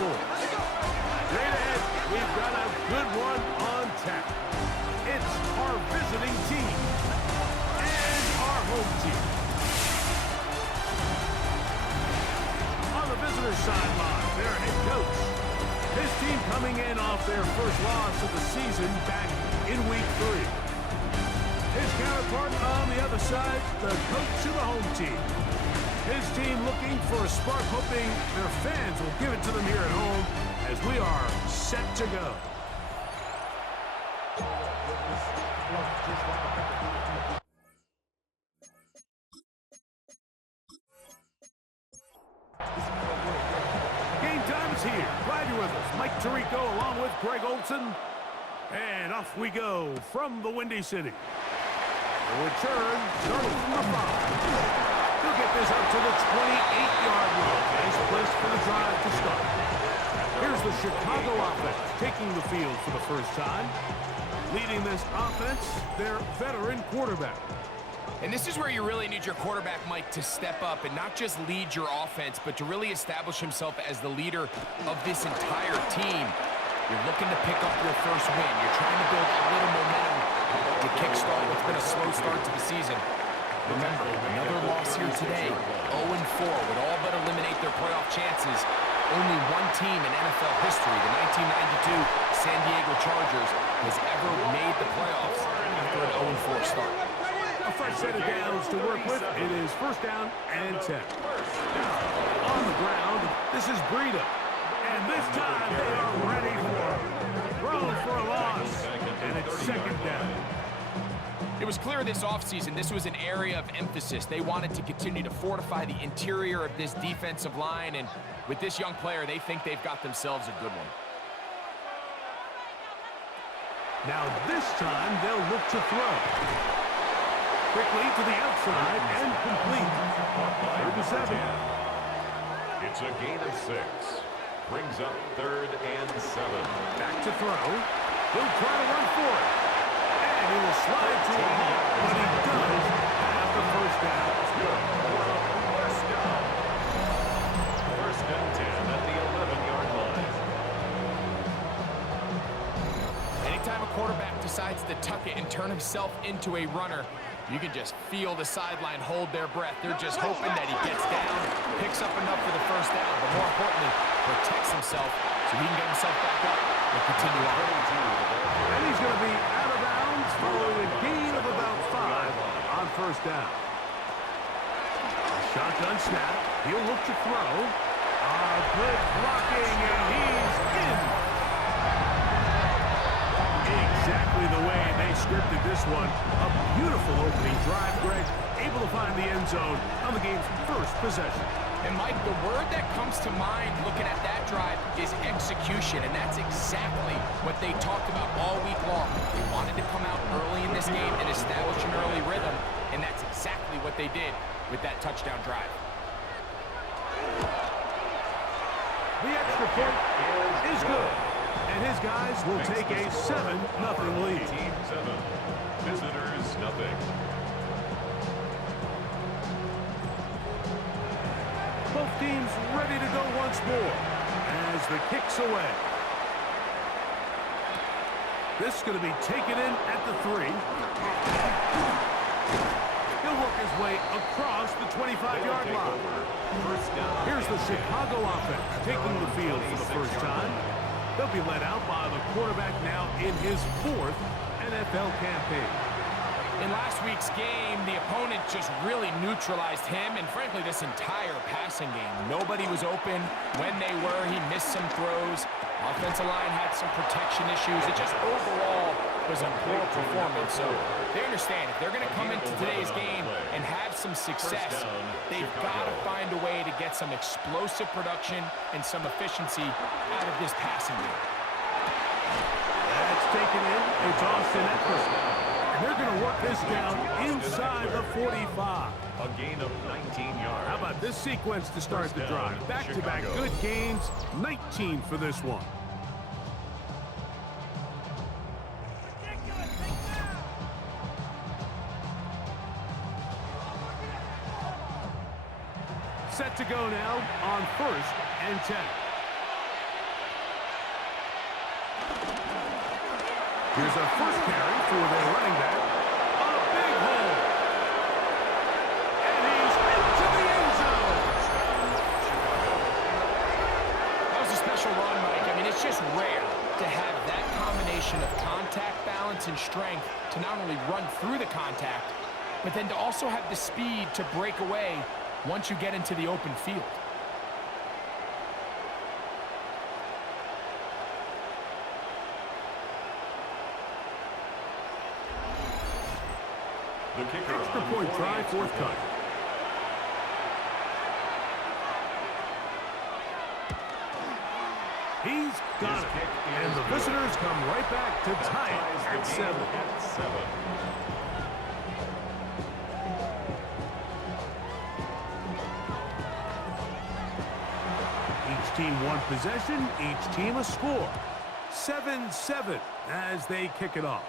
for. Straight ahead, we've got a good one on tap. It's our visiting team and our home team. On the visitor sideline, their head coach. His team coming in off their first loss of the season back in week 3. His counterpart on the other side, the coach of the home team. His team looking for a spark, hoping their fans will give it to them here at home as we are set to go. Game time is here. Glad you're with us. Mike Tirico along with Greg Olson. And off we go from the Windy City. The return starting from the 5. He'll get this up to the 28-yard line. Nice place for the drive to start. Here's the Chicago offense taking the field for the first time. Leading this offense, their veteran quarterback. And this is where you really need your quarterback, Mike, to step up and not just lead your offense, but to really establish himself as the leader of this entire team. You're looking to pick up your first win. You're trying to build a little momentum to kickstart what's been a slow start to the season. Remember, another loss here today, 0-4, would all but eliminate their playoff chances. Only one team in NFL history, the 1992 San Diego Chargers, has ever made the playoffs after an 0-4 start. A fresh set of downs to work with. It is first down and 10. On the ground, this is Breida. And this time they are ready for it. Thrown for a loss, and it's second down. It was clear this offseason this was an area of emphasis. They wanted to continue to fortify the interior of this defensive line, and with this young player, they think they've got themselves a good one. Now this time they'll look to throw. Quickly to the outside and complete. 37. It's a gain of 6. Brings up 3rd and 7. Back to throw. He'll try to run for it. And he will slide to it, but he does have the first down. First and 10 at the 11-yard line. Anytime a quarterback decides to tuck it and turn himself into a runner, you can just feel the sideline hold their breath. They're just hoping that he gets down, picks up enough for the first down, but more importantly, protects himself so he can get himself back up and continue on. And he's going to be out of bounds following a gain of about 5 on first down. Shotgun snap. He'll look to throw. Good blocking, and he's in. Exactly the way they scripted this one. A beautiful opening drive, Greg. Able to find the end zone on the game's first possession. And, Mike, the word that comes to mind looking at that drive is execution, and that's exactly what they talked about all week long. They wanted to come out early in this game and establish an early rhythm, and that's exactly what they did with that touchdown drive. The extra point is good, and his guys will take a 7-0 lead. Team 7, visitors nothing. Both teams ready to go once more as the kick's away. This is going to be taken in at the 3. He'll work his way across the 25-yard line. Here's the Chicago offense taking the field for the first time. They'll be led out by the quarterback now in his 4th NFL campaign. In last week's game, the opponent just really neutralized him and, frankly, this entire passing game. Nobody was open. When they were, he missed some throws. Offensive line had some protection issues. It just overall was a poor performance. So they understand if they're going to come into today's game and have some success, they've got to find a way to get some explosive production and some efficiency out of this passing game. That's taken in. It's Austin Eckler. They're going to work this down inside the 45. A gain of 19 yards. How about this sequence to start the drive? Back-to-back good gains, 19 for this one. Set to go now on 1st and 10. Here's a first carry for their running back. A big hole. And he's into the end zone. That was a special run, Mike. I mean, it's just rare to have that combination of contact, balance, and strength to not only run through the contact, but then to also have the speed to break away once you get into the open field. The kicker Extra point try, fourth cut. He's got it. And the visitors come right back to tie it at 7. Each team one possession, each team a score. 7-7 as they kick it off.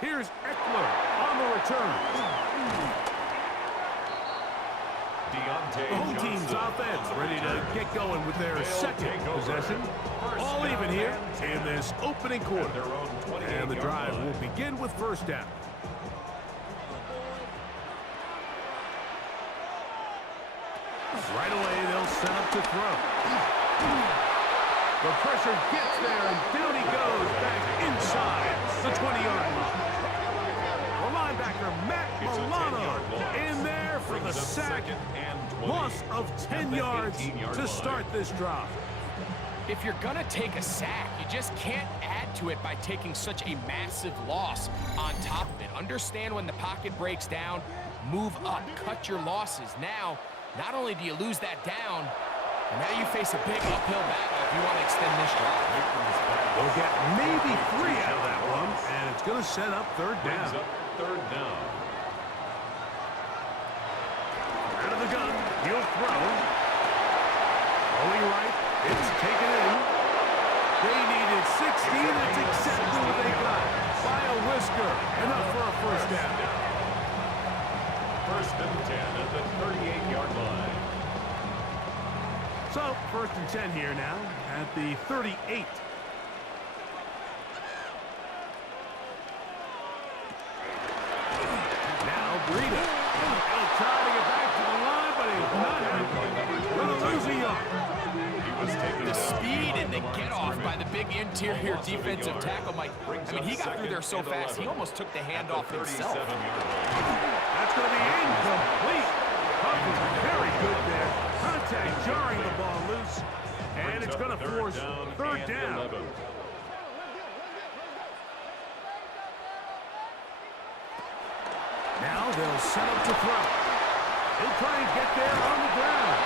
Here's Eckler on the return. The home team's offense ready to get going with their second possession. All even here in this opening quarter. And the drive will begin with first down. Right away, they'll set up to throw. The pressure gets there, and down he goes back inside the 20-yard line. The linebacker, Matt Milano, in there for the sack. Loss of 10 yards to start this drive. If you're going to take a sack, you just can't add to it by taking such a massive loss on top of it. Understand when the pocket breaks down, move up, cut your losses. Now, not only do you lose that down, now you face a big uphill battle if you want to extend this drive. They'll get maybe 3 out of that one, and it's going to set up third down. Out of the gun, he'll throw. Throwing right, it's taken in. They needed 16, that's exactly what they got. By a whisker, enough for a first down. First and 10 at the 38-yard line. So, first and 10 here now at the 38. Now Breida. He'll try to get back to the line, but he's not happening. Going to lose a yard. The speed and the get-off by the big interior defensive tackle, Mike. I mean, he got through there so fast, he almost took the handoff himself. That's going to be incomplete. Huff is very good there. Contact jarring the ball loose, and it's going to force third down. Now they'll set up to throw. He'll try and get there on the ground.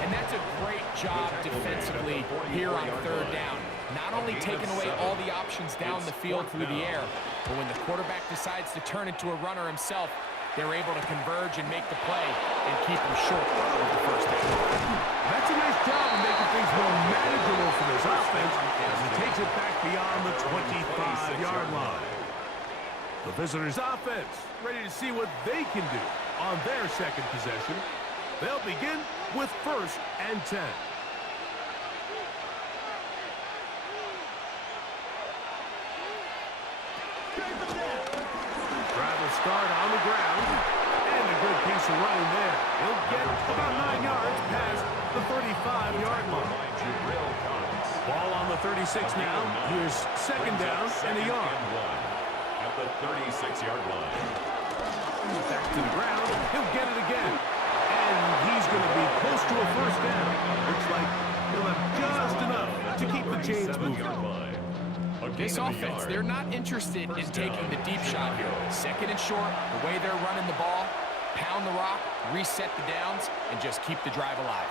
And that's a great job defensively here on third down. Not only taking away all the options down the field through the air, but when the quarterback decides to turn into a runner himself, they're able to converge and make the play and keep him short of the first down. That's a nice job of making things more manageable for this offense as he takes it back beyond the 25-yard line. The visitors' offense ready to see what they can do on their second possession. They'll begin with first and 10. Drive will start on the ground, and a good piece of running there. He'll get about 9 yards past the 35-yard line. Ball on the 36 now. Here's second down and a yard. At the 36-yard line. Back to the ground. He'll get it again. And he's going to be close to a first down. Looks like he'll have just enough to keep the chains moving. This offense, they're not interested in taking the deep shot here. Second and short, the way they're running the ball, pound the rock, reset the downs, and just keep the drive alive.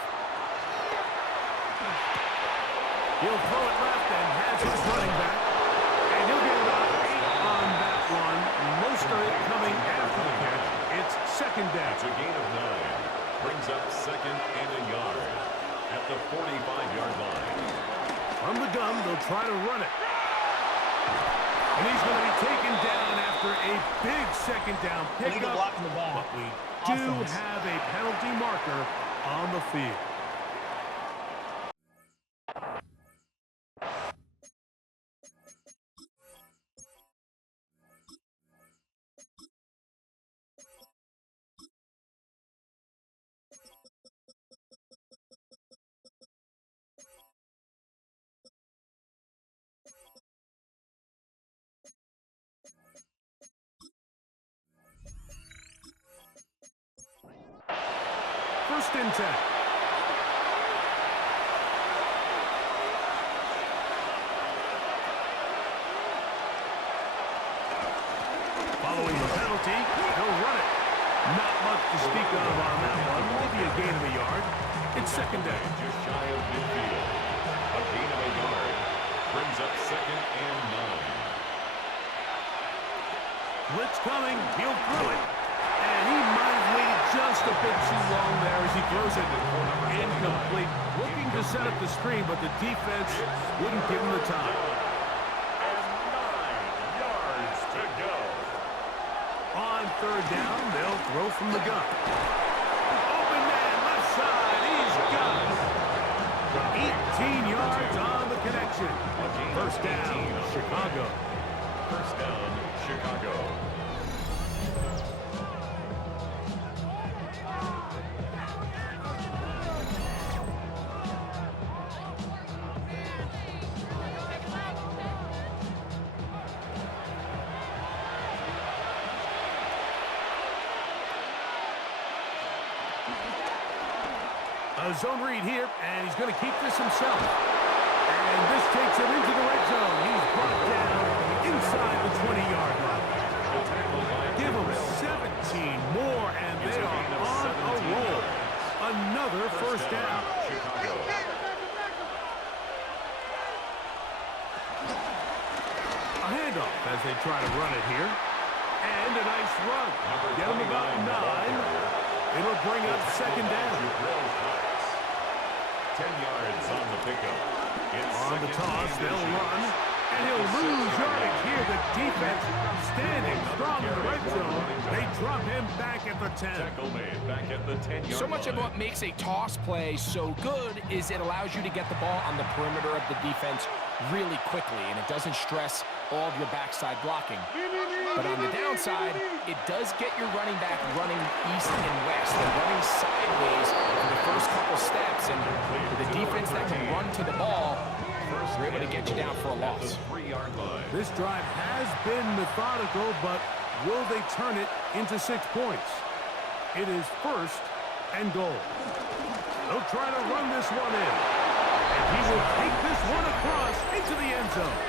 He'll throw it left and has his running back. And he'll get about 8 on that one. Most of it coming after the catch. It's second down. It's a gain of 9. Brings up second and a yard at the 45-yard line. From the gun, they'll try to run it. And he's going to be taken down after a big second down pickup. But we do have a penalty marker on the field. attack. Following the penalty, he'll run it. Not much to speak of on that one. Maybe a gain of a yard. It's second down. Just shy of midfield. A gain of a yard. Brings up 2nd and 9. Blitz coming. He'll throw it. And he might have waited just a bit too long there as he throws it incomplete. Looking to set up the screen, but the defense wouldn't give him the time. And 9 yards to go. On third down, they'll throw from the gun. Open man, left side. He's got it. 18 yards on the connection. First down, Chicago. First down, Chicago. A zone read here, and he's going to keep this himself. And this takes him into the red zone. He's brought down inside the 20-yard line. Give him 17 more, and they are on a roll. Another first down. A handoff as they try to run it here. And a nice run. Get him about 9. It'll bring up second down. 10 yards on the pickup. On the toss, they'll run, and he'll lose yardage here. The defense standing strong in the red zone. They drop him back at the 10. Tackle made back at the 10-yard So much of what makes a toss play so good is it allows you to get the ball on the perimeter of the defense really quickly, and it doesn't stress all of your backside blocking. But on the downside, it does get your running back running east and west and running sideways for the first couple steps, and with a defense that can run to the ball, we're able to get you down for a loss. This drive has been methodical, but will they turn it into 6 points? It is first and goal. They'll try to run this one in, and he will take this one across into the end zone.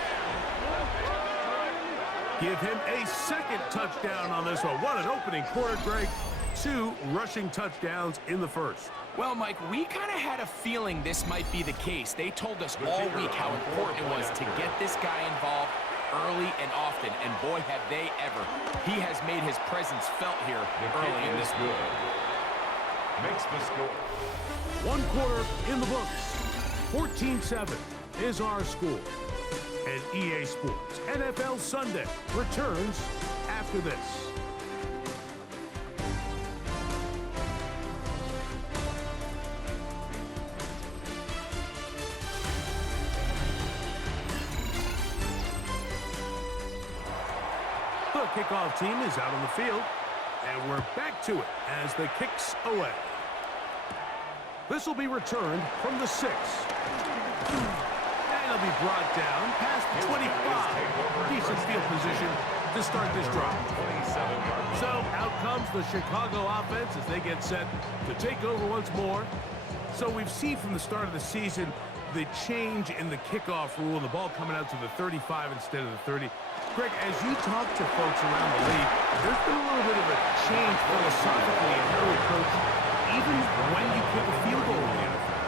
Give him a second touchdown on this one. What an opening quarter, Greg. 2 rushing touchdowns in the first. Well, Mike, we kind of had a feeling this might be the case. They told us all week how important it was to get this guy involved early and often, and boy, have they ever. He has made his presence felt here early in this game. Makes the score. 1 quarter in the books. 14-7 is our score. And EA Sports NFL Sunday returns after this. The kickoff team is out on the field, and we're back to it as the kick's away. This will be returned from the 6. He'll be brought down past the 25. Decent field position to start this drive. So out comes the Chicago offense as they get set to take over once more. So we've seen from the start of the season the change in the kickoff rule, the ball coming out to the 35 instead of the 30. Greg, as you talk to folks around the league, there's been a little bit of a change philosophically in how we approach even when you kick a field goal in the NFL.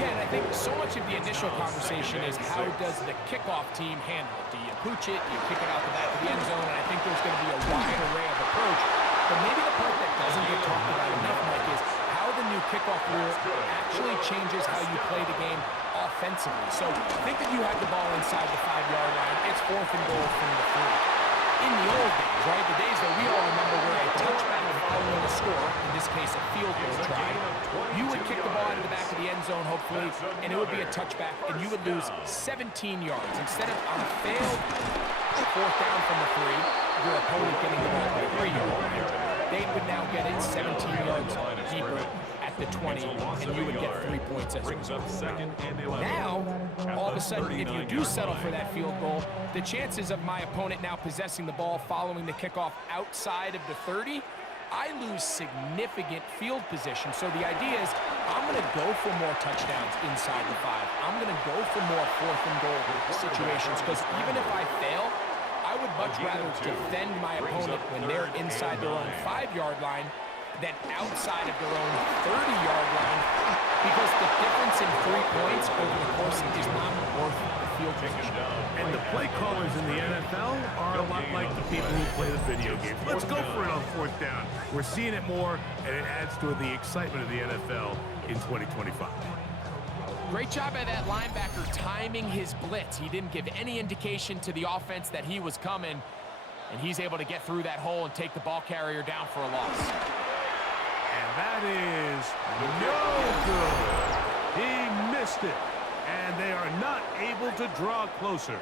Yeah, and I think so much of the initial conversation is how does the kickoff team handle it? Do you pooch it? Do you kick it out the back of the end zone? And I think there's going to be a wide array of approach. But maybe the part that doesn't get talked about enough, Mike, is how the new kickoff rule actually changes how you play the game offensively. So think that you have the ball inside the 5-yard line. It's 4th and goal from the 3. In the old days, right, the days that we all remember where a touchback following a score, in this case a field goal try, you would kick the ball out of the back of the end zone, hopefully, and it would be a touchback, and you would lose 17 yards. Instead of on a failed 4th down from the 3, your opponent getting the ball at the 3-yard line, they would now get it 17 yards deeper at the 20, and you would get 3 points as well. Now, all of a sudden, if you do settle for that field goal, the chances of my opponent now possessing the ball following the kickoff outside of the 30 I lose significant field position. So the idea is I'm going to go for more touchdowns inside the 5. I'm going to go for more 4th and goal situations because even if I fail, I would much rather defend my opponent when they're inside their own 5-yard line than outside of their own 30-yard line because the difference in 3 points over the course is not worth the field position. And the play callers in the NFL are a lot like the people who play the video games. Let's go for it on 4th down. We're seeing it more, and it adds to the excitement of the NFL in 2025. Great job by that linebacker timing his blitz. He didn't give any indication to the offense that he was coming, and he's able to get through that hole and take the ball carrier down for a loss. And that is no good. He missed it, and they are not able to draw closer.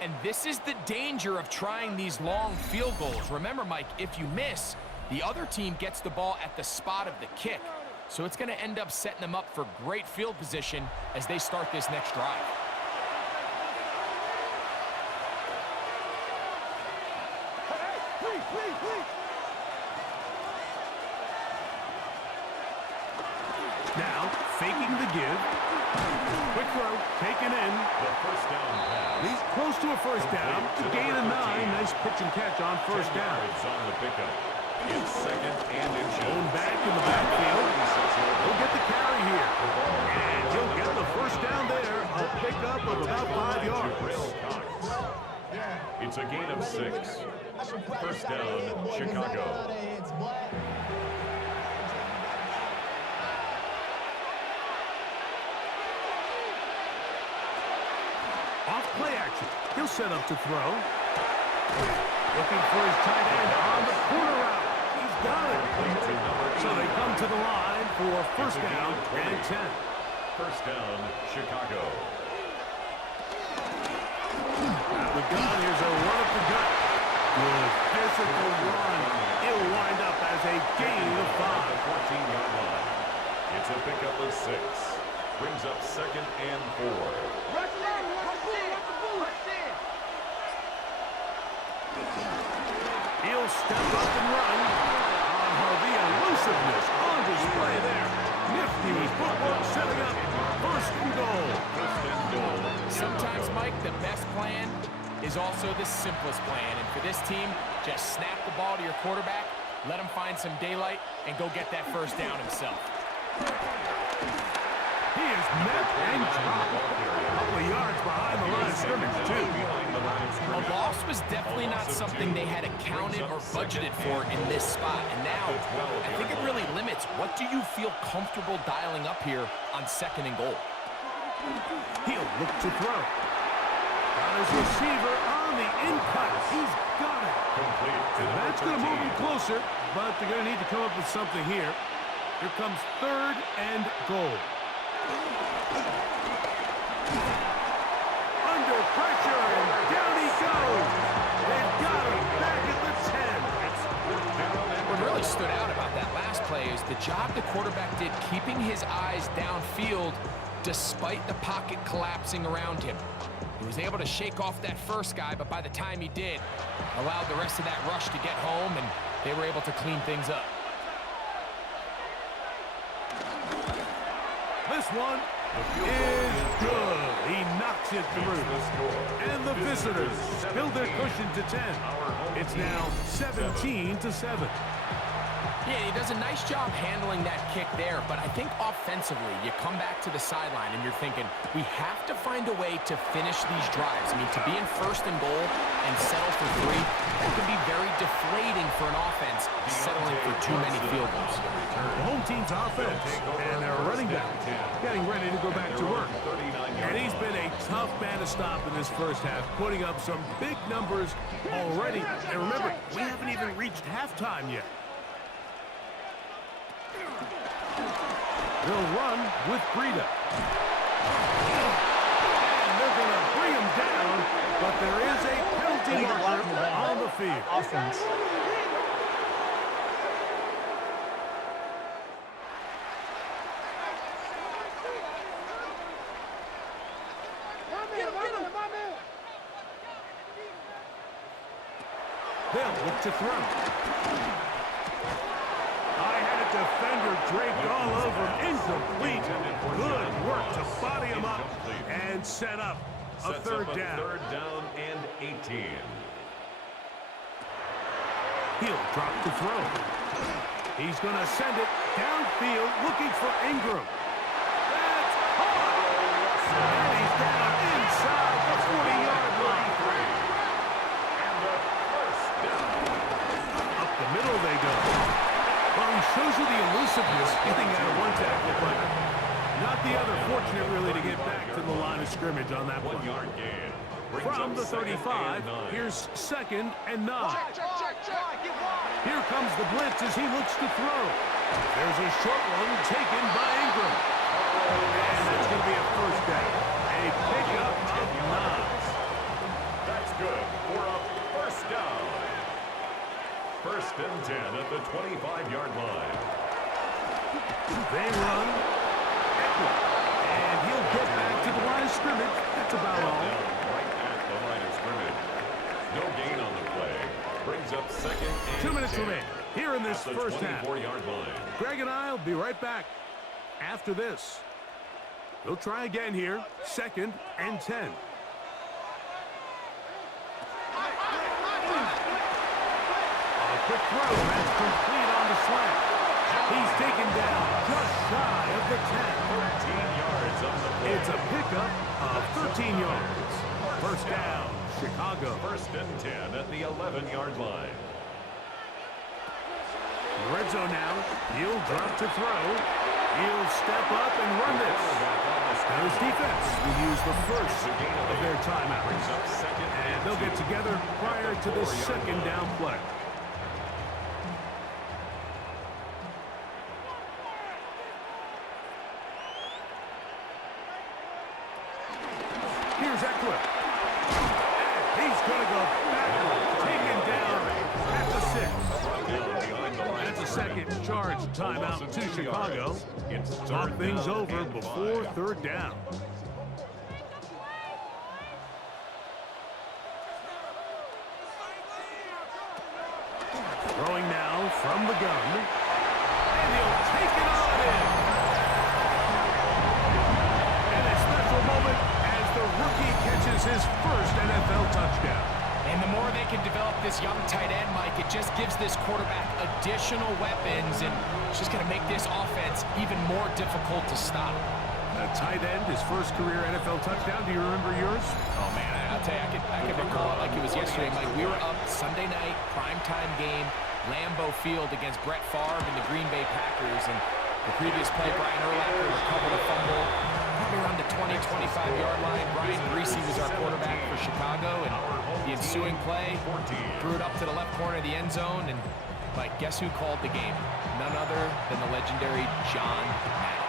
And this is the danger of trying these long field goals. Remember, Mike, if you miss, the other team gets the ball at the spot of the kick. So it's going to end up setting them up for great field position as they start this next drive. Now, faking the give. Quick throw, taken in. The first down pass. He's close to a first down. To gain a 9. Nice pitch and catch on first down. On the pickup. It's 2nd and inches. Going back in the backfield. He'll get the carry here. And he'll get the first down there. A pickup of about 5 yards. It's a gain of 6. First down, Chicago. Off play action. He'll set up to throw. Looking for his tight end on the corner route. He's got it. So they come to the line for first down and 10. First down, Chicago. Out of the gun, here's a run up the gut. Good physical run. It'll wind up as a gain of 5. 14-yard line. It's a pickup of 6. Brings up 2nd and 4. He'll step up and run. The elusiveness on display there. Nifty football setting up first and goal. Sometimes, Mike, the best plan is also the simplest plan. And for this team, just snap the ball to your quarterback, let him find some daylight, and go get that first down himself. He is met and dropped. A couple of yards behind the line of scrimmage, too. A loss was definitely not something they had accounted or budgeted for in this spot. And now, I think it really limits what do you feel comfortable dialing up here on 2nd and goal. He'll look to throw. Got his receiver on the in-cut. He's got it. And that's going to move him closer, but they're going to need to come up with something here. Here comes 3rd and goal. Under pressure, and down he goes. They've got him back at the 10. What really stood out about that last play is the job the quarterback did keeping his eyes downfield despite the pocket collapsing around him. He was able to shake off that first guy, but by the time he did, allowed the rest of that rush to get home, and they were able to clean things up. This one is good. He knocks it through. And the visitors build their cushion to 10. It's now 17-7. Yeah, he does a nice job handling that kick there, but I think offensively, you come back to the sideline and you're thinking, we have to find a way to finish these drives. I mean, to be in 1st and goal and settle for 3, that can be very deflating for an offense settling for too many field goals. The home team's offense and their running back getting ready to go back to work. And he's been a tough man to stop in this first half, putting up some big numbers already. And remember, we haven't even reached halftime yet. They'll run with Breida. And they're going to bring him down, but there is a penalty marker on the field. Offense. They'll look to throw. I had a defender draped all over him. Incomplete. Good work to body him up and set up a third down. Third down and 18. He'll drop to throw. He's going to send it downfield looking for Ingram. That's caught. And he's down inside the 40-yard line. And the first down. Up the middle they go. Well, he shows you the elusiveness getting out of one tackle, but not the other. Fortunate, really, to get back to the line of scrimmage on that one. 1 yard gain. From the 35, here's 2nd and 9. Here comes the blitz as he looks to throw. There's a short one taken by Ingram. And that's going to be a first down. A pickup of 9. That's good for a first down. First and 10 at the 25-yard line. They run. Eckler. And he'll get back to the line of scrimmage. That's about all. Right at the line of scrimmage. No gain on the play. Brings up 2nd and 2 minutes 10 remain here in this first half. 24-yard line. Greg and I will be right back after this. They'll try again here. 2nd and 10. A quick throw. That's complete on the slant. He's taken down just shy of the 10. 13 yards on the play. It's a pickup of 13 yards. First down, Chicago. First and 10 at the 11-yard line. Red zone now. He'll drop to throw. He'll step up and run this. Now his defense will use the first of their timeouts. And they'll get together prior to the second down play. Here's Eckler. And he's going to go backward. Taken down at the 6. That's a second charge timeout to Chicago. Talk things over before third down. Throwing now from the gun. And he'll take it on in. And a special moment as the rookie catches his first NFL touchdown. And the more they can develop this young tight end, Mike, it just gives this quarterback additional weapons, and it's just going to make this offense even more difficult to stop. A tight end, his first career NFL touchdown. Do you remember yours? Oh, man, I'll tell you, I can recall it like it was yesterday, Mike. We were up Sunday night, primetime game, Lambeau Field against Brett Favre and the Green Bay Packers, and the previous play, Brian Urlacher recovered a fumble probably around the 20, 25-yard line. Brian Greasy was our quarterback for Chicago, and the ensuing play threw it up to the left corner of the end zone, and Mike, guess who called the game? None other than the legendary John Madden.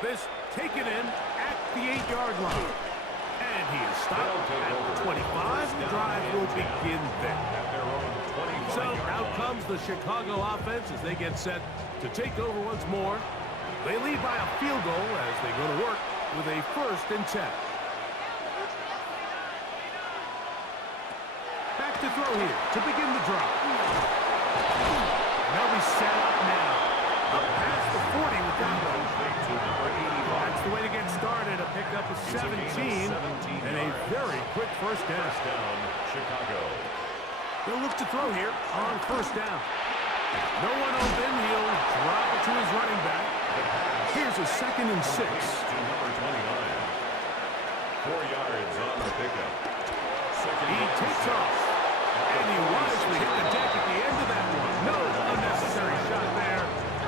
This taken in at the 8-yard line. And he is stopped at 25. The drive will begin there. So out comes the Chicago offense as they get set to take over once more. They lead by a field goal as they go to work with a 1st and 10. Back to throw here to begin the drive. And they'll be set up now. Up past the 40 with that one. That's the way to get started. A pickup of 17 and a very quick first down. Chicago. They'll look to throw here on first down. No one open. He'll drop it to his running back. Here's a 2nd and 6. To number 29. 4 yards on the pickup. He takes off. And he wisely hit the deck at the end of that one. No unnecessary shot there.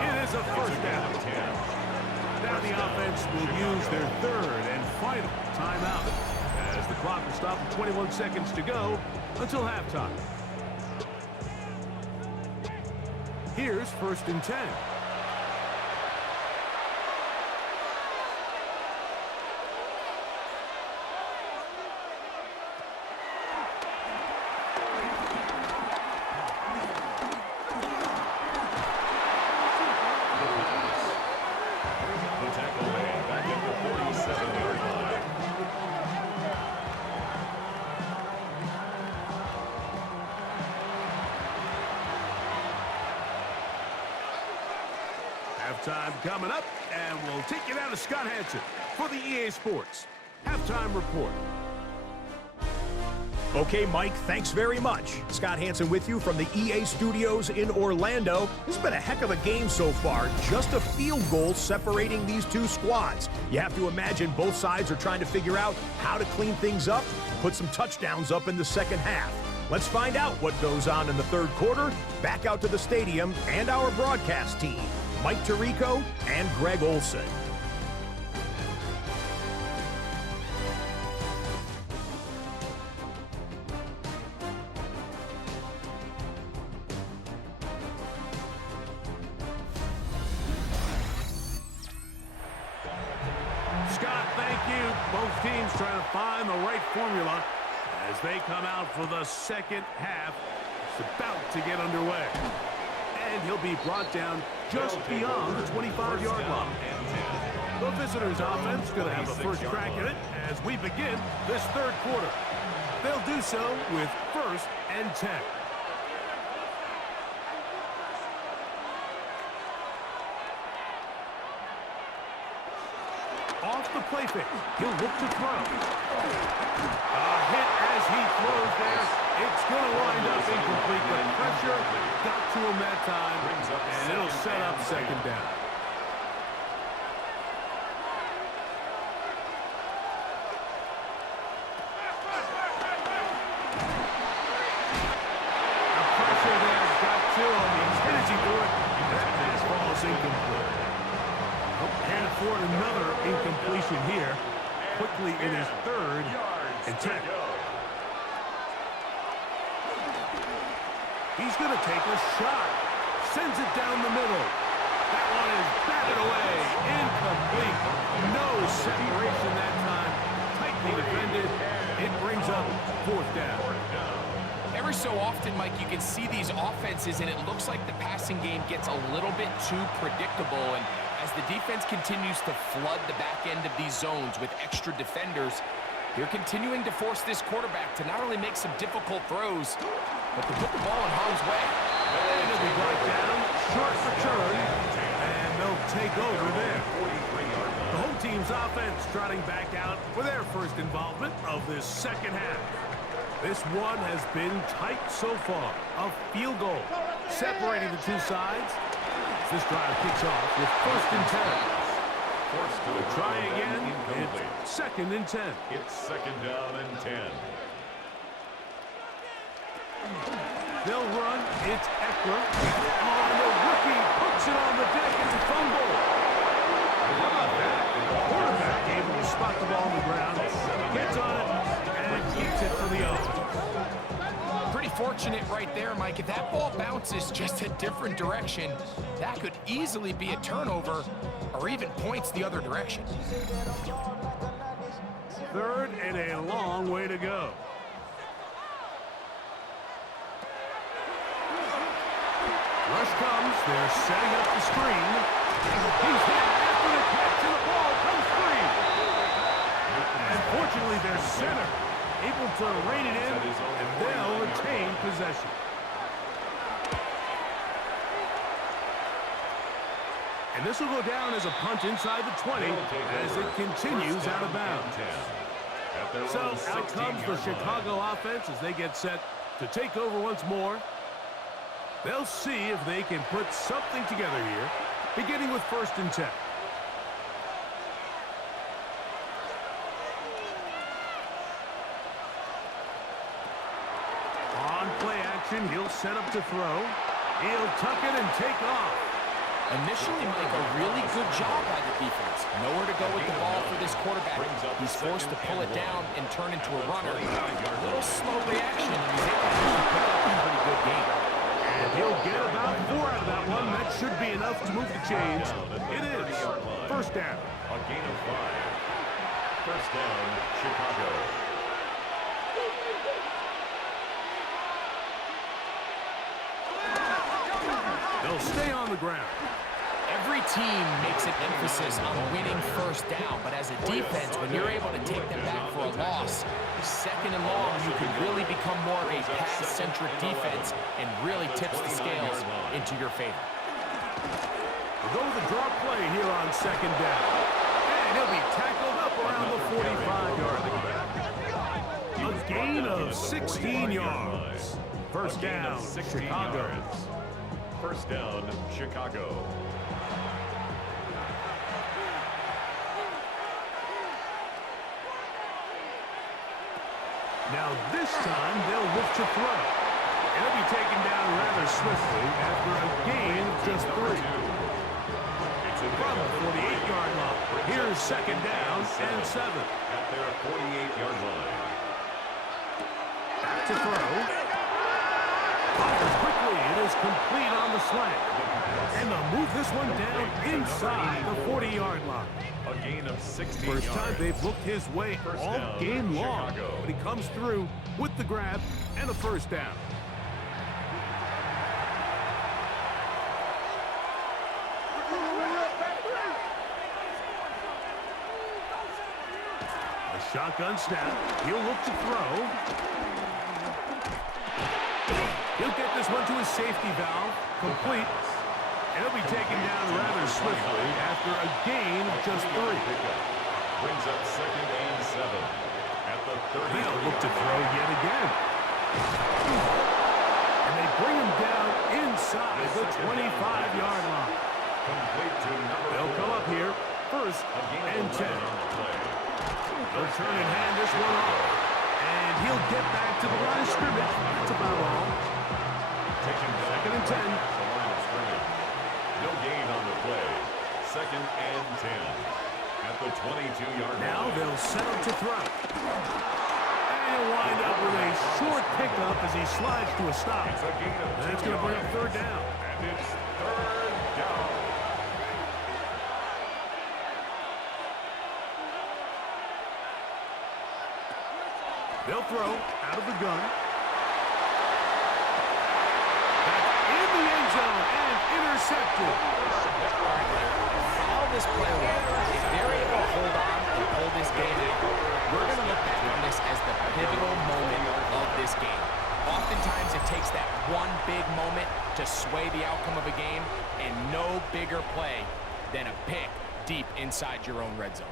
It is a first down. Now the offense will use their 3rd and final timeout as the clock will stop with 21 seconds to go until halftime. Here's 1st and 10. Halftime coming up, and we'll take you down to Scott Hansen for the EA Sports Halftime Report. Okay, Mike, thanks very much. Scott Hansen with you from the EA Studios in Orlando. This has been a heck of a game so far. Just a field goal separating these two squads. You have to imagine both sides are trying to figure out how to clean things up, put some touchdowns up in the second half. Let's find out what goes on in the third quarter. Back out to the stadium and our broadcast team, Mike Tirico and Greg Olson. Scott, thank you. Both teams trying to find the right formula as they come out for the second half. It's about to get underway. And he'll be brought down just beyond the 25-yard line. The visitors' offense going to have the first crack at it as we begin this third quarter. They'll do so with 1st and 10. Off the play fake, he'll look to throw. A hit as he throws there. It's going to wind up incomplete. The pressure got to him that time, and it'll set up second down. The pressure there got to him. He's hit as he threw it. That pass falls incomplete. Can't afford another incompletion here. Quickly in his 3rd and 10. He's going to take a shot. Sends it down the middle. That one is batted away. Incomplete. No separation that time. Tightly defended. It brings up 4th down. Every so often, Mike, you can see these offenses, and it looks like the passing game gets a little bit too predictable. And as the defense continues to flood the back end of these zones with extra defenders, they're continuing to force this quarterback to not only make some difficult throws, but to put the ball in harm's way. And it'll be brought down, short return, and they'll take over there. The home team's offense trotting back out for their first involvement of this second half. This one has been tight so far. A field goal separating the two sides. This drive kicks off with 1st and 10. We'll try again. It's 2nd and 10. It's 2nd down and 10. They'll run. It's Eckler. Oh, the rookie puts it on the deck. It's a fumble. How about that? The quarterback able to spot the ball on the ground, gets on it, and keeps it for the offense. Pretty fortunate right there, Mike. If that ball bounces just a different direction, that could easily be a turnover or even points the other direction. 3rd and a long way to go. Rush comes. They're setting up the screen. He's hit after the catch, and the ball comes free. And fortunately, their center able to rein it in, and they'll retain possession. And this will go down as a punt inside the 20 as it continues out of bounds. So out comes the Chicago offense as they get set to take over once more. They'll see if they can put something together here, beginning with 1st and 10. On play action, he'll set up to throw. He'll tuck it and take off. Initially, Mike, a really good job by the defense. Nowhere to go with the ball for this quarterback. He's forced to pull it down and turn into a runner. A little slow reaction, and he's able to pick up a pretty good game. And he'll get about 4 out of that one. That should be enough to move the chains. It is 1st down. A gain of 5. 1st down, Chicago. They'll stay on the ground. Every team makes an emphasis on winning 1st down, but as a defense, when you're able to take them back for a loss, 2nd and long, you can really become more of a pass-centric defense and really tips the scales into your favor. We'll go with a draw play here on second down. And he'll be tackled up around the 45-yard line. A gain of 16 yards. First down, Chicago. First down, Chicago. Now this time they'll look to throw. He'll be taken down rather swiftly after a gain of just 3. From the 48-yard line. Here's second down and 7. At their 48-yard line. Back to throw. Fires quickly. It is complete on the slant. And they'll move this one down inside the 40-yard line. A gain of 16 First yards. time they've looked his way all game long. But he comes through with the grab and a first down. A shotgun snap. He'll look to throw. He'll get this one to his safety valve. Complete. And he'll be taken down rather swiftly after a gain of just 3. Brings up second and 7. At the 30. They'll look to throw yet again. And they bring him down inside the 25-yard line. Complete to number 4. They'll come up here first and 10. They'll turn and hand this one off. And he'll get back to the line of scrimmage. That's about all. Second and 10. The line of scrimmage. No gain on the play. Second and 10. At the 22-yard line. Now they'll set up to throw. And he'll wind up with a short pickup as he slides to a stop. It's a gain of 2 And it's going to bring up third down. And it's third down. They'll throw out of the gun. Back in the end zone and intercepted. Follow this play along. If they're able to hold on and pull this game out, we're going to look back on this as the pivotal moment of this game. Oftentimes it takes that one big moment to sway the outcome of a game, and no bigger play than a pick deep inside your own red zone.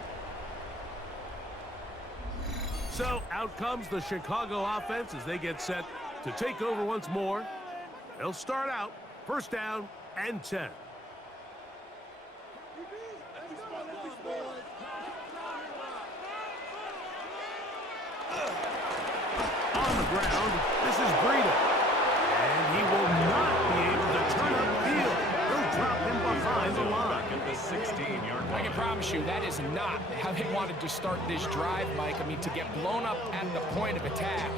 So out comes the Chicago offense as they get set to take over once more. They'll start out first down and 10. On the ground, this is Breida. And he will not be able to turn upfield. They'll drop him behind the line. At the 16-yard I line. can promise you that is not how they wanted to start this drive, Mike. I mean, to get blown up at the point of attack,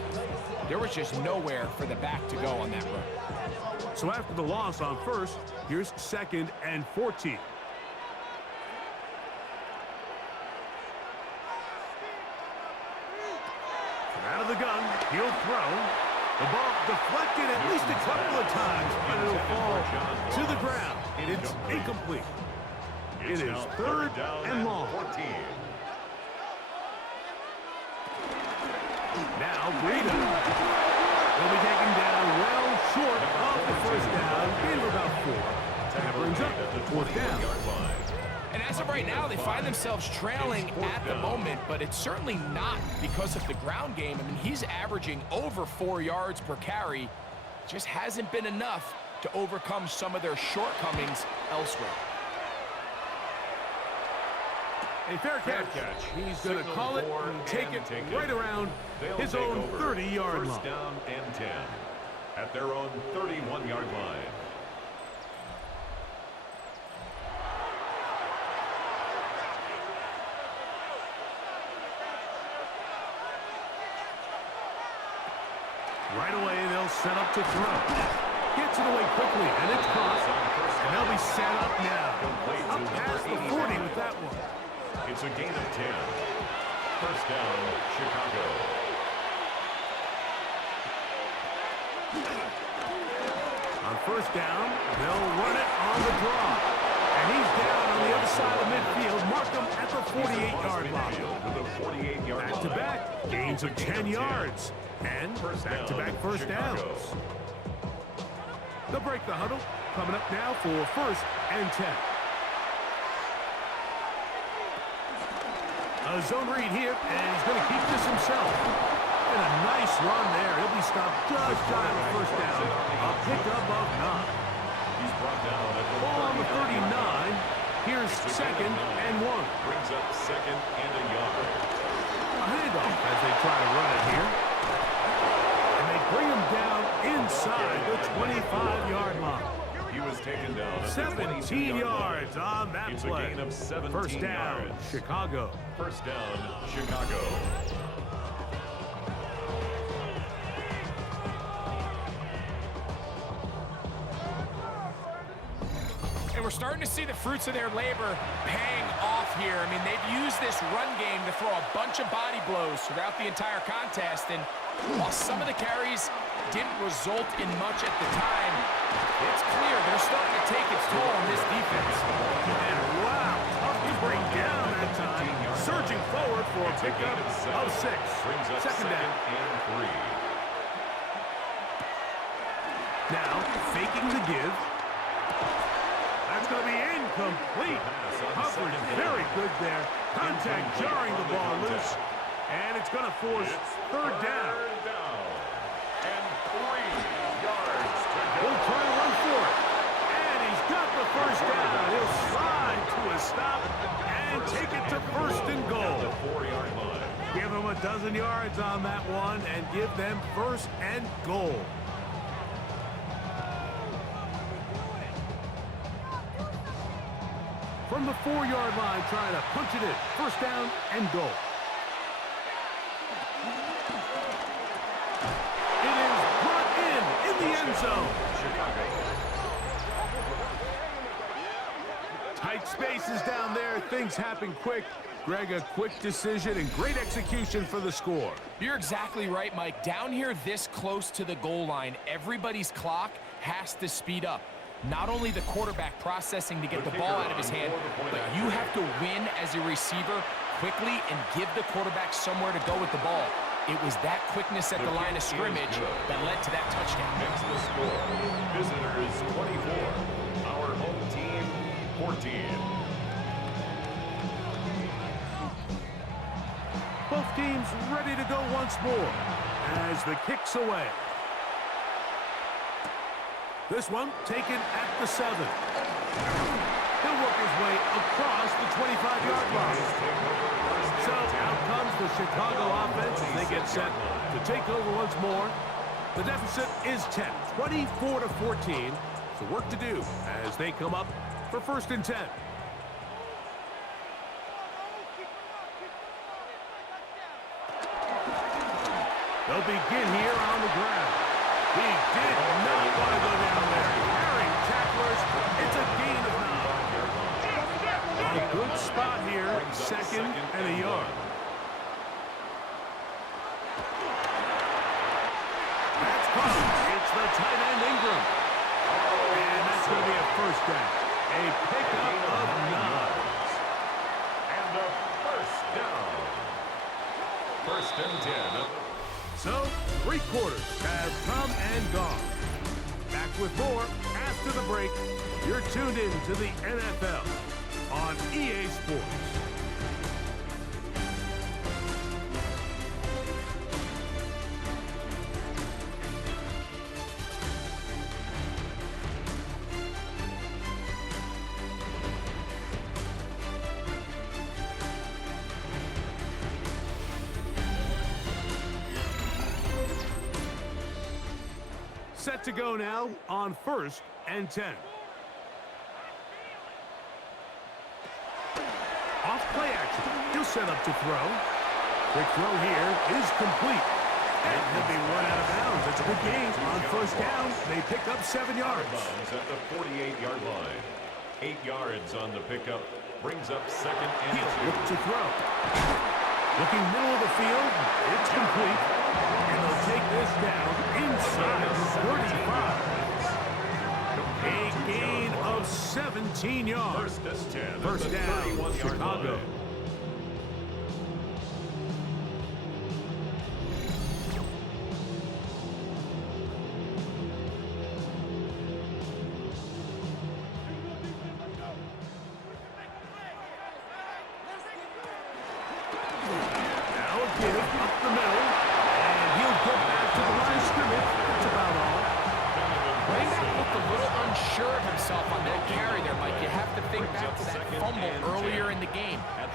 there was just nowhere for the back to go on that run. So after the loss on first, here's second and 14. Out of the gun, he'll throw. The ball deflected at least a couple of times, but it'll fall to the ground. It's incomplete. It is third and long. 14. Now Breida. He'll be taken down well short of the first down. Gain of about 4. That brings up the fourth down. And as of right now, they find themselves trailing at the moment, but it's certainly not because of the ground game. I mean, he's averaging over 4 yards per carry. Just hasn't been enough to overcome some of their shortcomings elsewhere. A fair catch. He's going to call it and take it right around his own 30-yard line. First down and 10 at their own 31-yard line. Right away, they'll set up to throw. Gets it away quickly, and it's caught. And they'll be set up now. Up past the 40 with that one. It's a gain of 10. First down, Chicago. On first down, they'll run it on the draw. And he's down on the other side of midfield. Mark him at the 48-yard line. Back-to-back gains of 10 yards. And back-to-back first downs. They'll break the huddle. Coming up now for first and 10. A zone read here, and he's going to keep this himself. And a nice run there. He'll be stopped just shy of the first down. A pickup of 9. He's brought down at the Ball on the 39. Here's second and 1. Brings up second and a yard. A handoff as they try to run it here. And they bring him down inside the 25-yard line. He was taken down at 17 yards on that it's play. A gain of 17 First down, yards. Chicago. First down, Chicago. And we're starting to see the fruits of their labor paying off here. I mean, they've used this run game to throw a bunch of body blows throughout the entire contest. And while some of the carries didn't result in much at the time, it's clear they're starting to take its toll on this defense. And wow, tough to bring down that time. Surging forward for a pickup of 6. Brings up Second down. and 3. Now, faking the give. That's going to be incomplete. Coverage very good there. Contact jarring the ball loose. And it's going to force third down. And 3 yards to go. He'll try to run for it. And he's got the first down. He'll slide to a stop and take it to first and goal. The 4-yard line. Give them a dozen yards on that one and give them first and goal. From the 4-yard line, trying to punch it in. First down and goal. It is brought in the end zone. Tight spaces down there. Things happen quick. Greg, a quick decision and great execution for the score. You're exactly right, Mike. Down here this close to the goal line, everybody's clock has to speed up. Not only the quarterback processing to get the ball out of his hand, but you have to win as a receiver quickly and give the quarterback somewhere to go with the ball. It was that quickness at the line of scrimmage that led to that touchdown. Next the score. Visitors 24. Our home team 14. Both teams ready to go once more as the kick's away. This one taken at the 7. He'll work his way across the 25-yard line. So out comes the Chicago offense as they get set to take over once more. The deficit is 10, 24-14. So work to do as they come up for first and 10. They'll begin here on the ground. He did not want to go down there. Carrying tacklers. It's a gain of 9. A good spot here. Second and a yard. That's caught. It's the tight end Ingram. And that's going to be a first down. A pickup of 9. And a first down. First and 10. So, 3 quarters have come and gone. Back with more after the break. You're tuned in to the NFL on EA Sports. Set to go now on first and 10. Off play action. He'll set up to throw. Quick throw here is complete. And he'll be run out of bounds. It's a good game on first down. They pick up 7 yards. At the 48-yard line. 8 yards on the pickup. Brings up second and 2. He'll look to throw. Looking middle of the field. It's complete. And they'll take this down inside the 35. A gain of 17 yards. First down, Chicago.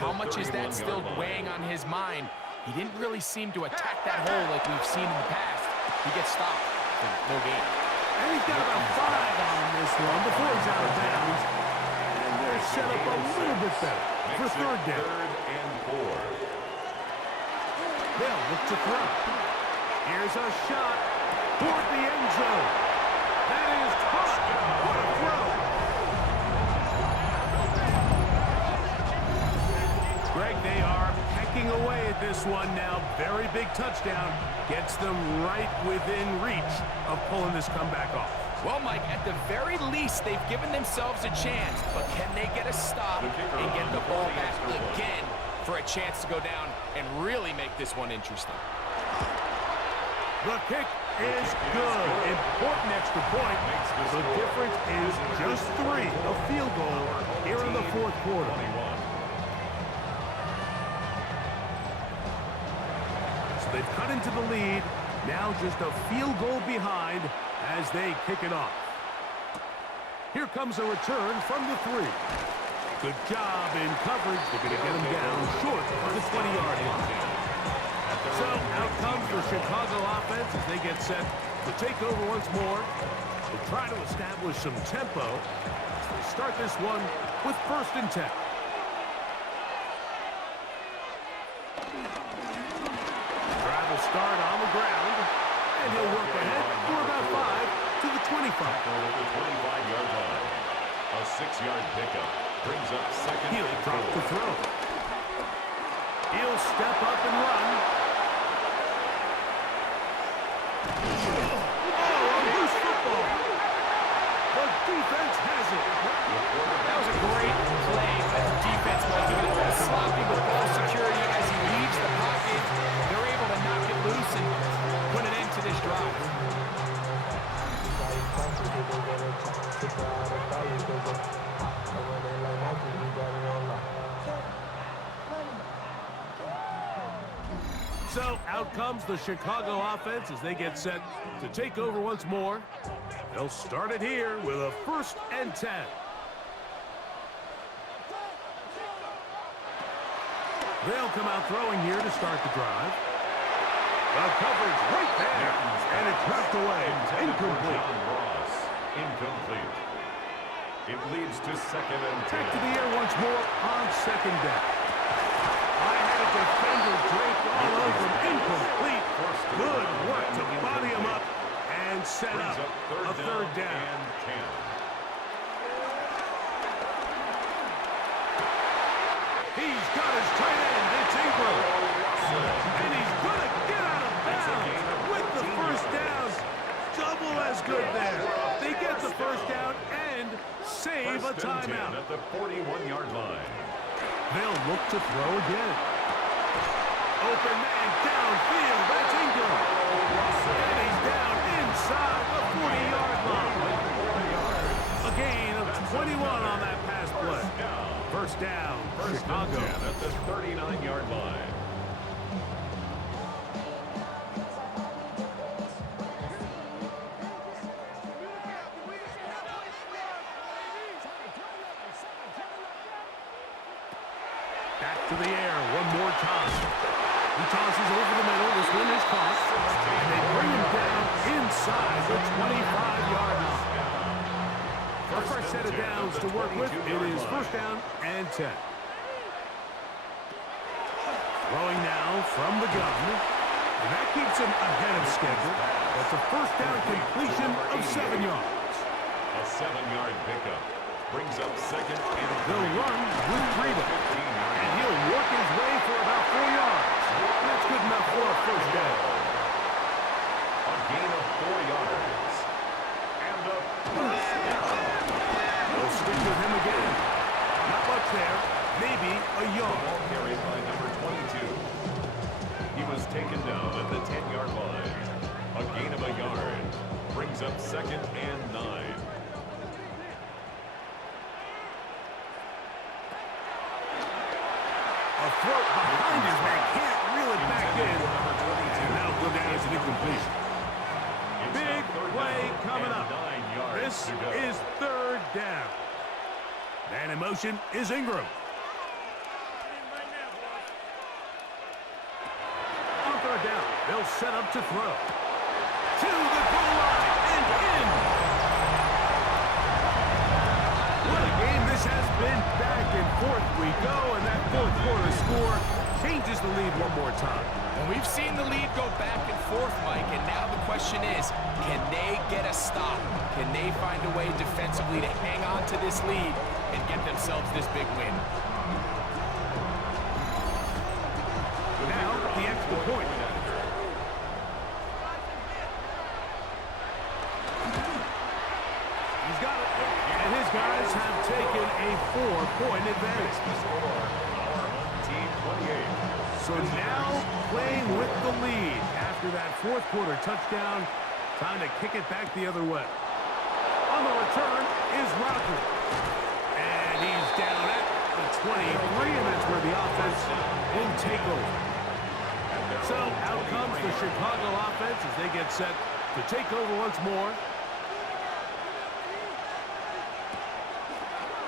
How much is that still weighing on his mind? He didn't really seem to attack that hole like we've seen in the past. He gets stopped. No gain. And he's got about 5 on this one before he's out of bounds. And they're set up a little bit better for third down. 3rd and 4. They'll look to throw. Here's a shot toward the end zone. That is caught. What a throw. Greg, they are pecking away at this one now. Very big touchdown. Gets them right within reach of pulling this comeback off. Well, Mike, at the very least, they've given themselves a chance. But can they get a stop and get the ball back again for a chance to go down and really make this one interesting? The kick is good. Important extra point. The difference is just 3. A field goal here in the 4th quarter. So they've cut into the lead. Now just a field goal behind as they kick it off. Here comes a return from the 3. Good job in coverage. They're going to get him down short of the 20-yard line. So out comes the Chicago offense as they get set to take over once more. They try to establish some tempo as they start this one with 1st and 10. Drive will start on the ground, and he'll work ahead for about 5 to the 25. The 25-yard line. A 6-yard pickup brings up 2nd. He'll drop the throw. He'll step up and run. Defense has it. That was a great play by the defense. Even a little sloppy with ball security as he leaves the pocket. They're able to knock it loose and put an end to this drive. So out comes the Chicago offense as they get set to take over once more. They'll start it here with a 1st and 10. They'll come out throwing here to start the drive. The coverage right there, and it's knocked away. Incomplete. Incomplete. It leads to 2nd and 10. Back to the air once more on 2nd down. I had a defender draped all over him. Incomplete. Good work to body him up and set up a 3rd down. And 10. He's got his tight end. It's Ingram. And he's going to get out of bounds with the 1st down. Double as good there. They get the 1st down and save a timeout. At the 41-yard line. They'll look to throw again. Open man downfield. That's Ingram. And he's down inside the 40-yard line. A gain of 21 on that pass play. 1st down, Chicago. At the 39-yard line. Back to the air one more time. He tosses over the middle. This one is caught. And they bring him down inside the 25-yard line. A fresh set of downs to work with. It is 1st down and 10. Throwing now from the gun. And that keeps him ahead of schedule. That's a 1st down completion of 7 yards. A 7-yard pickup brings up 2nd and 3. They'll run with freedom. And he'll work his way for about 4 yards. That's good enough for a 1st down. A gain of 4 yards. And a 1st down. They'll stick with him again. Not much there. Maybe a yard. Ball carried by number 22. He was taken down at the 10-yard line. A gain of a yard. Brings up 2nd and 9. A throw behind his man. Can't reel it back in. And that'll go down as an incompletion. Big play coming up. This is 3rd down. And in motion is Ingram. They'll set up to throw. To the goal line and in. What a game this has been. Back and forth we go, and that fourth quarter score changes the lead one more time. And we've seen the lead go back and forth, Mike, and now the question is, can they get a stop? Can they find a way defensively to hang on to this lead and get themselves this big win? Now, the extra point. He's got it. And his guys have taken a 4-point advantage. The score, our home team 28. So now playing with the lead after that fourth quarter touchdown, trying to kick it back the other way. On the return is Rocker. And he's down at the 23, and that's where the offense will take over. So out comes the Chicago offense as they get set to take over once more.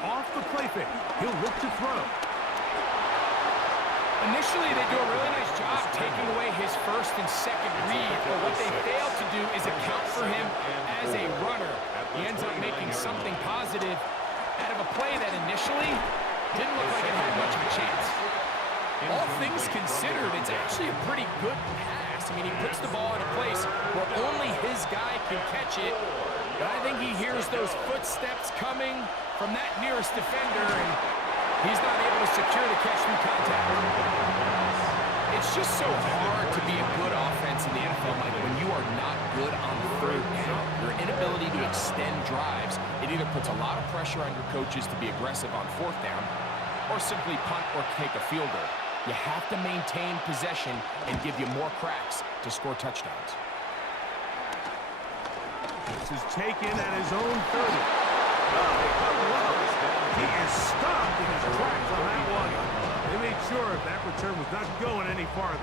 Off the play fake, he'll look to throw. Initially, they do a really nice job taking away his first and second read, but what they fail to do is account for him as a runner. He ends up making something positive out of a play that initially didn't look like it had much of a chance. All things considered, it's actually a pretty good pass. I mean, he puts the ball in a place where only his guy can catch it, but I think he hears those footsteps coming from that nearest defender, and he's not able to secure the catch through contact. It's just so hard to be a good offense in the NFL, Mike, when you are not good on third down. Your inability to extend drives, it either puts a lot of pressure on your coaches to be aggressive on fourth down or simply punt or take a field goal. You have to maintain possession and give you more cracks to score touchdowns. This is taken at his own 30. He is stopped in his tracks on that one. They made sure that return was not going any farther.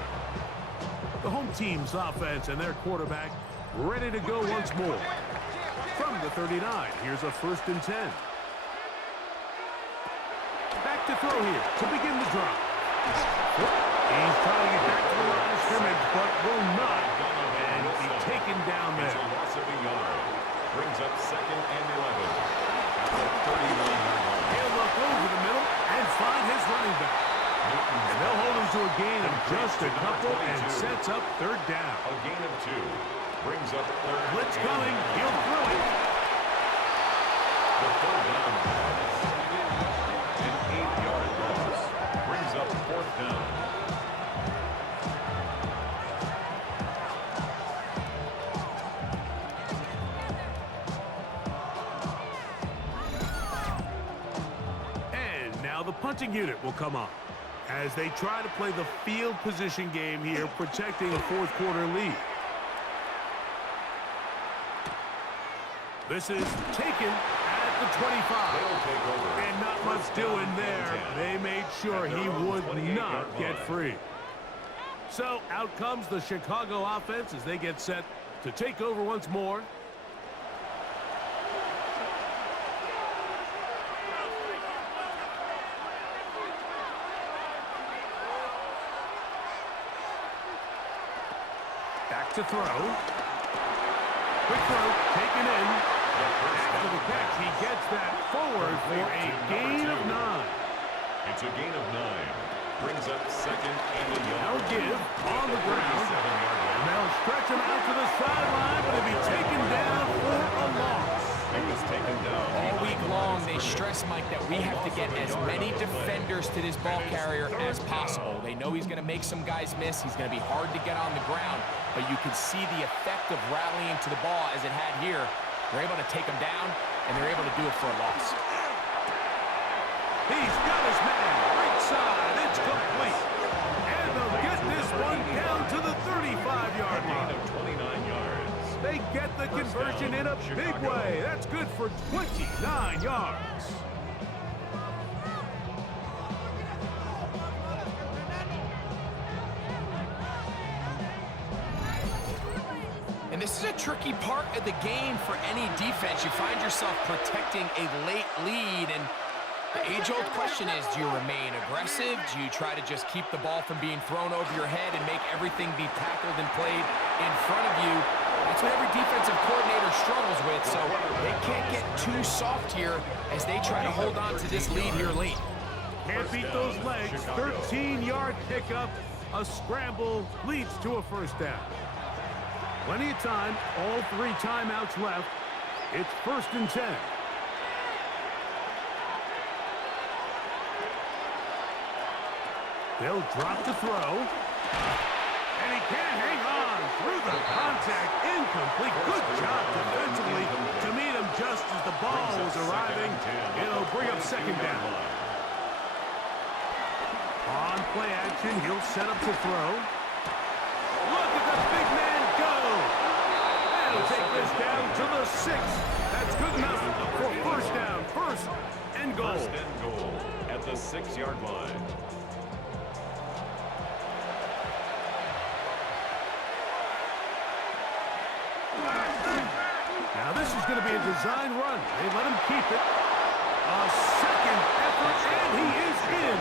The home team's offense and their quarterback ready to go once more. From the 39, here's a 1st and 10. Back to throw here to begin the drive. He's trying to get back to the line of scrimmage, but will not. And be taken down there. Loss of a yard. Brings up 2nd and 11. At the 39-yard line. He'll look over the middle and find his running back. And they'll hold him to a gain of just a couple and sets up 3rd down. A gain of 2. Brings up 3rd. Blitz coming. He'll throw it. The 3rd down pass. An 8-yard loss. Brings up 4th down. And now the punting unit will come on as they try to play the field position game here, protecting a fourth quarter lead. This is taken at the 25. And not much doing there. They made sure he would not get free. So out comes the Chicago offense as they get set to take over once more. Back to throw. Quick throw, taken in. After the catch, he gets that forward for a gain of 9. It's a gain of 9. Brings up 2nd and a yard. Now give on the ground. And they'll stretch him out to the sideline, but he'll be taken down for a loss. He was taken down. All week long, they stress, Mike, that we have to get as many defenders to this ball carrier as possible. They know he's going to make some guys miss. He's going to be hard to get on the ground, but you can see the effect of rallying to the ball as it had here. They're able to take him down, and they're able to do it for a loss. He's got his man right side. It's complete. And they'll get this one down to the 35-yard line. 29 yards. They get the conversion in a big way. That's good for 29 yards. And this is a tricky part of the game for any defense. You find yourself protecting a late lead, and The age-old question is, do you remain aggressive? Do you try to just keep the ball from being thrown over your head and make everything be tackled and played in front of you? That's what every defensive coordinator struggles with, so they can't get too soft here as they try to hold on to this lead here late. Can't beat those legs. 13-yard pickup. A scramble leads to a first down. Plenty of time. All 3 timeouts left. It's 1st and 10. They'll drop to throw. And he can't hang on through the contact. Incomplete. Good job defensively to meet him just as the ball was arriving. It'll bring up 2nd down. On play action, he'll set up to throw. Look at the big man go. And he'll take this down to the 6. That's good enough for 1st down. 1st and goal. 1st and goal at the 6-yard line. Now this is going to be a design run. They let him keep it. A 2nd effort, and he is in.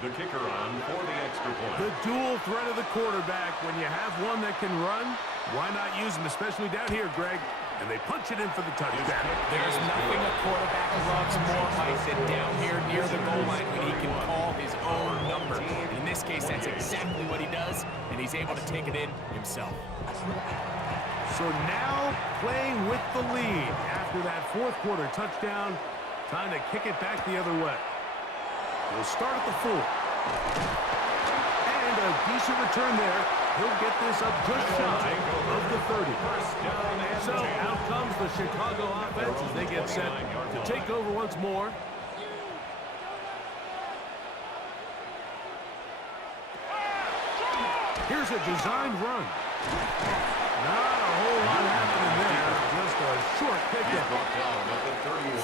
The kicker on for the extra point. The dual threat of the quarterback. When you have one that can run, why not use him, especially down here, Greg? And they punch it in for the touchdown. There's nothing a quarterback loves more, Mike, than down here near the goal line when he can call his own number. And in this case, that's exactly what he does, and he's able to take it in himself. So now playing with the lead after that 4th quarter touchdown. Time to kick it back the other way. We'll start at the 4. And a decent return there. He'll get this up just shy of the 30. So out comes the Chicago offense as they get set to take over once more. Here's a designed run. Not a whole lot happening there. Just a short pickup.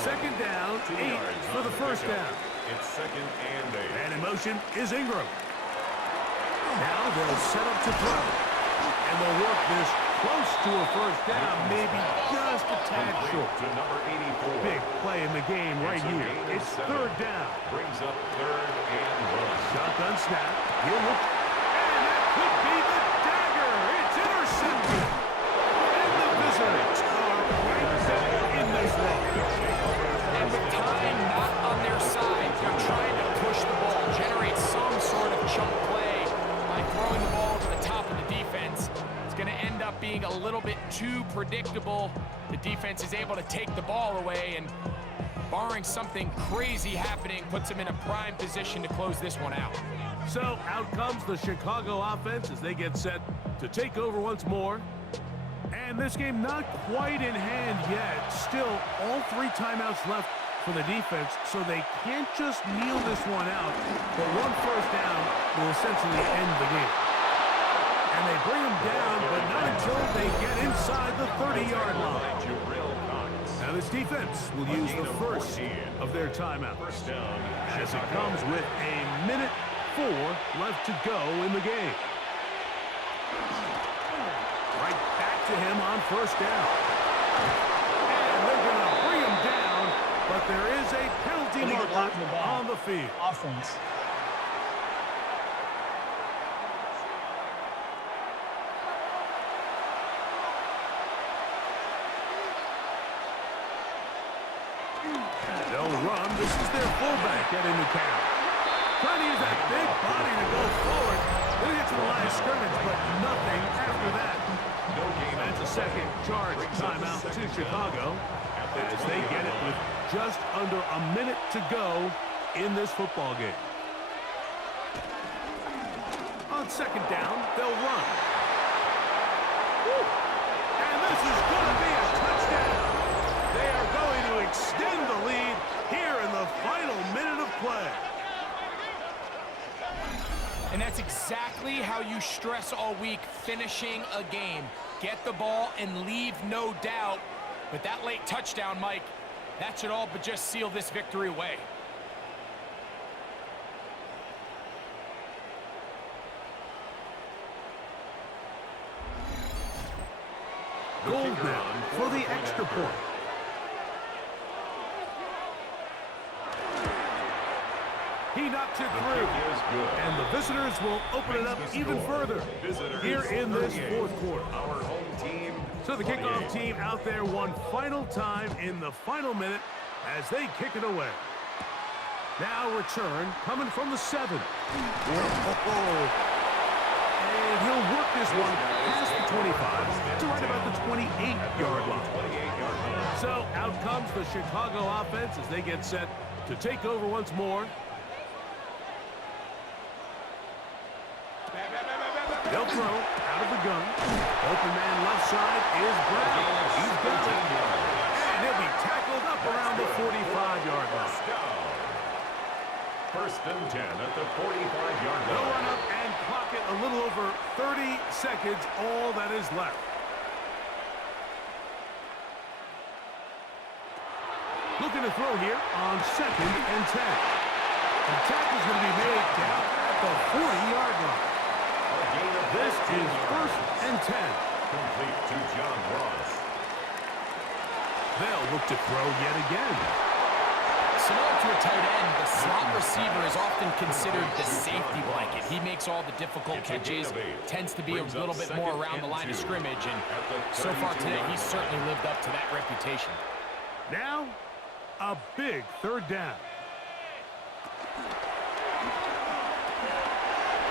2nd down, 8 for the 1st down. It's 2nd and 8. And in motion is Ingram. Now they'll set up to throw. And they'll work this close to a 1st down, maybe just a tad short. To number 84. Big play in the game right here. It's 3rd down. Brings up 3rd and 1. Shotgun snap. He'll look. And that could be the dagger. It's intercepted. And the visitors are right back in this one. And with time not on their side, they're trying to push the ball, generate some sort of chunk play by throwing the ball to the top of the defense. It's going to end up being a little bit too predictable. The defense is able to take the ball away, and barring something crazy happening, puts them in a prime position to close this one out. So out comes the Chicago offense as they get set to take over once more. And this game not quite in hand yet. Still, all 3 timeouts left for the defense, so they can't just kneel this one out. But 1 first down will essentially end the game. And they bring them down, but not until they get inside the 30-yard line. Now this defense will use the first of their timeouts as it comes with a minute 4 left to go in the game. Right back to him on 1st down. And they're going to bring him down, but there is a penalty marker on the field. Offense. They'll run. This is their fullback getting the count. Trying to use that big body to go forward. They'll get to the line of scrimmage, but nothing after that. And it's a 2nd charge timeout to Chicago as they get it with just under a minute to go in this football game. On 2nd down, they'll run. And this is going to be a touchdown. They are going to extend the lead here in the final minute of play. And that's exactly how you stress all week, finishing a game. Get the ball and leave no doubt. But that late touchdown, Mike, that should all but just seal this victory away. Gold now for the extra point. He knocks it through, and the visitors will open it up even further here in this fourth quarter. Our home team. So the kickoff team out there one final time in the final minute as they kick it away. Now return coming from the 7. And he'll work this one past the 25 to right about the 28-yard line. So out comes the Chicago offense as they get set to take over once more. They'll throw out of the gun. Open man left side is Brown. He's got it. And he'll be tackled up around the 45-yard line. First and 10 at the 45-yard line. They'll run up and clock it a little over 30 seconds, all that is left. Looking to throw here on 2nd and 10. The tackle is going to be made down at the 40-yard line. This is 1st and 10. Complete to John Ross. They'll look to throw yet again. Similar to a tight end, the slot receiver is often considered the safety blanket. He makes all the difficult catches, tends to be a little bit more around the line of scrimmage, and so far today, he's certainly lived up to that reputation. Now, a big 3rd down.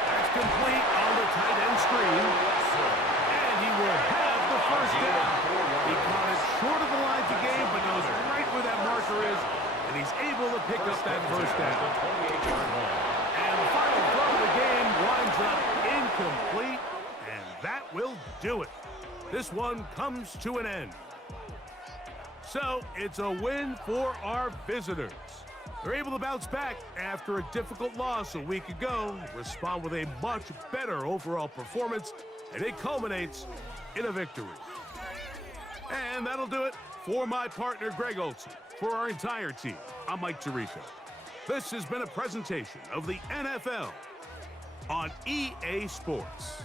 That's complete on the tight end screen, and he will have the 1st down. He caught it short of the line to gain, but knows right where that marker is, and he's able to pick up that 1st down. And the final throw of the game winds up incomplete, and that will do it. This one comes to an end. So it's a win for our visitors. They're able to bounce back after a difficult loss a week ago, respond with a much better overall performance, and it culminates in a victory. And that'll do it for my partner, Greg Olson. For our entire team, I'm Mike Tirico. This has been a presentation of the NFL on EA Sports.